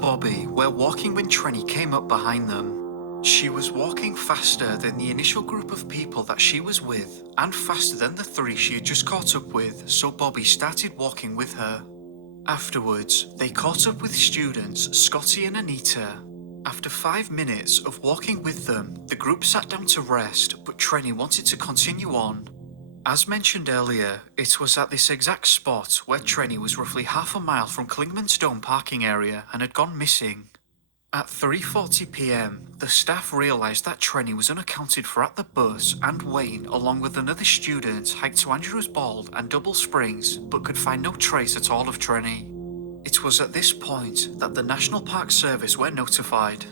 Bobby were walking when Trini came up behind them. She was walking faster than the initial group of people that she was with, and faster than the three she had just caught up with, so Bobby started walking with her. Afterwards, they caught up with students Scotty and Anita. After 5 minutes of walking with them, the group sat down to rest, but Trini wanted to continue on. As mentioned earlier, it was at this exact spot where Trini was roughly half a mile from Klingman's Dome parking area and had gone missing. At 3:40 p.m, the staff realised that Trini was unaccounted for at the bus, and Wayne, along with another student, hiked to Andrews Bald and Double Springs but could find no trace at all of Trini. It was at this point that the National Park Service were notified.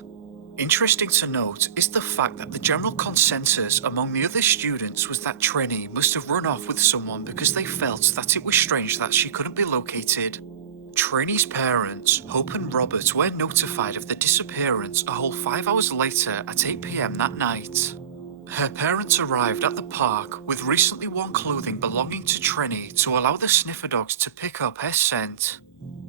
Interesting to note is the fact that the general consensus among the other students was that Trini must have run off with someone because they felt that it was strange that she couldn't be located. Trini's parents, Hope and Robert, were notified of the disappearance a whole 5 hours later at 8 p.m. that night. Her parents arrived at the park with recently worn clothing belonging to Trini to allow the sniffer dogs to pick up her scent.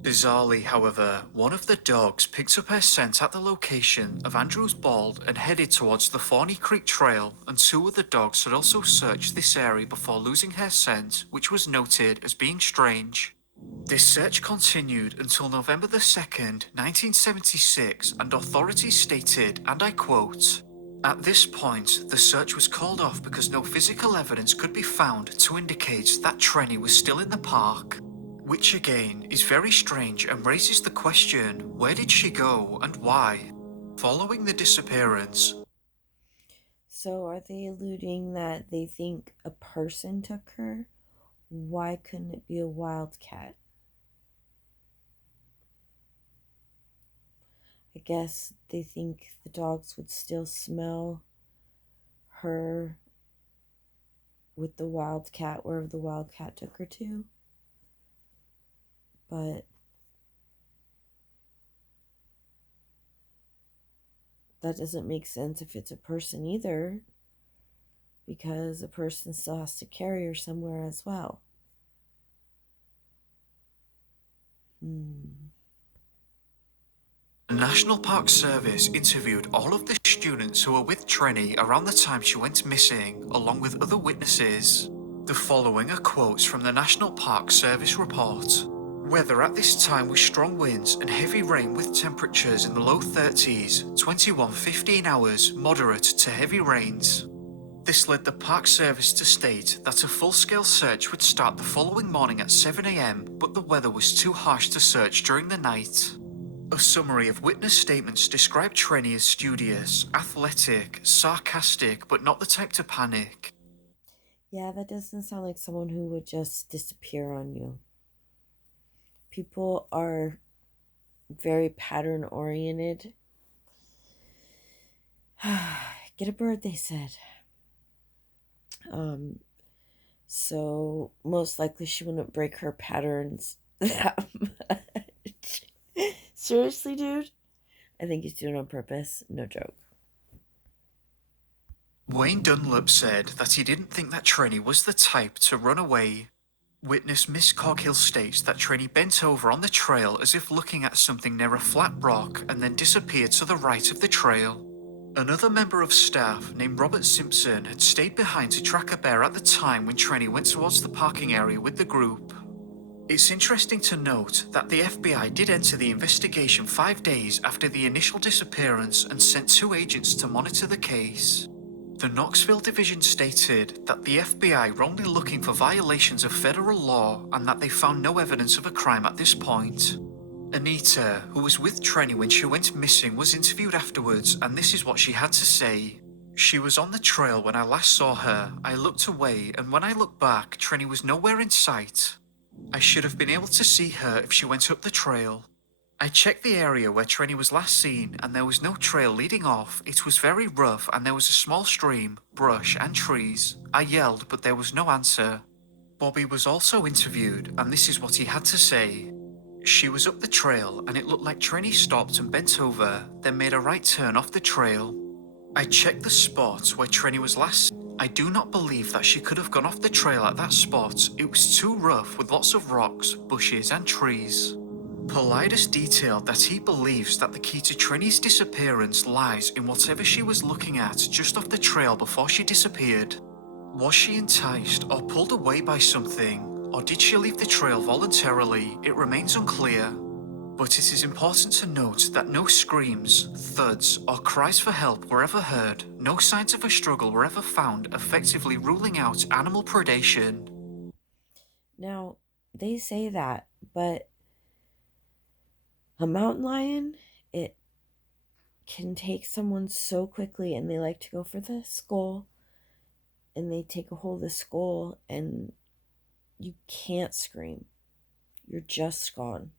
Bizarrely, however, one of the dogs picked up her scent at the location of Andrews Bald and headed towards the Forney Creek Trail, and two other dogs had also searched this area before losing her scent, which was noted as being strange. This search continued until November the 2nd, 1976, and authorities stated, and I quote, "At this point, the search was called off because no physical evidence could be found to indicate that Trini was still in the park." Which again is very strange and raises the question, where did she go and why? Following the disappearance. So are they alluding that they think a person took her? Why couldn't it be a wildcat? I guess they think the dogs would still smell her with the wildcat wherever the wildcat took her to. But that doesn't make sense if it's a person either, because a person still has to carry her somewhere as well. The National Park Service interviewed all of the students who were with Trini around the time she went missing, along with other witnesses. The following are quotes from the National Park Service report. Weather at this time was strong winds and heavy rain with temperatures in the low 30s, 21-15 hours, moderate to heavy rains. This led the Park Service to state that a full-scale search would start the following morning at 7 a.m, but the weather was too harsh to search during the night. A summary of witness statements described Trini as studious, athletic, sarcastic, but not the type to panic. Yeah, that doesn't sound like someone who would just disappear on you. People are very pattern oriented. Get a bird, they said. So most likely she wouldn't break her patterns that much. Seriously, dude? I think he's doing it on purpose. No joke. Wayne Dunlop said that he didn't think that Trini was the type to run away. Witness Miss Coghill states that Trini bent over on the trail as if looking at something near a flat rock and then disappeared to the right of the trail. Another member of staff named Robert Simpson had stayed behind to track a bear at the time when Trini went towards the parking area with the group. It's interesting to note that the FBI did enter the investigation 5 days after the initial disappearance and sent 2 agents to monitor the case. The Knoxville division stated that the FBI were only looking for violations of federal law and that they found no evidence of a crime at this point. Anita, who was with Trini when she went missing, was interviewed afterwards, and this is what she had to say. "She was on the trail when I last saw her. I looked away, and when I looked back, Trini was nowhere in sight. I should have been able to see her if she went up the trail. I checked the area where Trini was last seen, and there was no trail leading off. It was very rough, and there was a small stream, brush, and trees. I yelled, but there was no answer." Bobby was also interviewed, and this is what he had to say. "She was up the trail, and it looked like Trini stopped and bent over, then made a right turn off the trail. I checked the spot where Trini was last seen. I do not believe that she could have gone off the trail at that spot. It was too rough with lots of rocks, bushes, and trees." Paulides detailed that he believes that the key to Trini's disappearance lies in whatever she was looking at just off the trail before she disappeared. Was she enticed or pulled away by something, or did she leave the trail voluntarily? It remains unclear. But it is important to note that no screams, thuds, or cries for help were ever heard, no signs of a struggle were ever found, effectively ruling out animal predation. Now, they say that, but a mountain lion, it can take someone so quickly, and they like to go for the skull, and they take a hold of the skull, and you can't scream. You're just gone.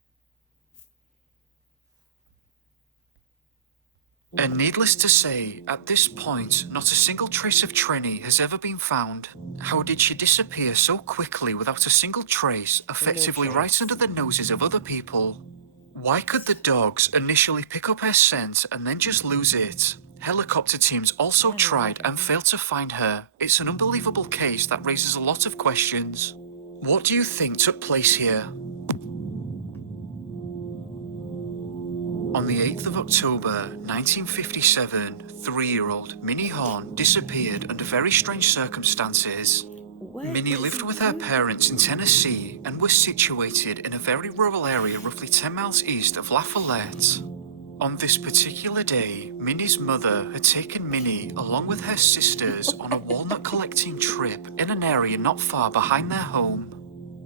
And needless to say, at this point, not a single trace of Trini has ever been found. How did she disappear so quickly without a single trace, effectively right trace. under the noses of other people? Why could the dogs initially pick up her scent and then just lose it? Helicopter teams also tried and failed to find her. It's an unbelievable case that raises a lot of questions. What do you think took place here? On the 8th of October 1957, 3-year-old Minnie Horn disappeared under very strange circumstances. Minnie lived with her parents in Tennessee and was situated in a very rural area roughly 10 miles east of Lafayette. On this particular day, Minnie's mother had taken Minnie along with her sisters on a walnut collecting trip in an area not far behind their home.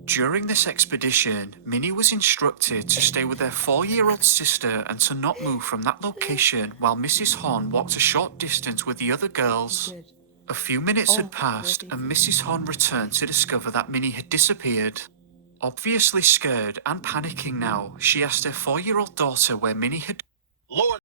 During this expedition, Minnie was instructed to stay with their 4-year-old sister and to not move from that location while Mrs. Horn walked a short distance with the other girls. A few minutes had passed and Mrs. Horn returned to discover that Minnie had disappeared. Obviously scared and panicking now, she asked her 4-year-old daughter where Minnie had... Lord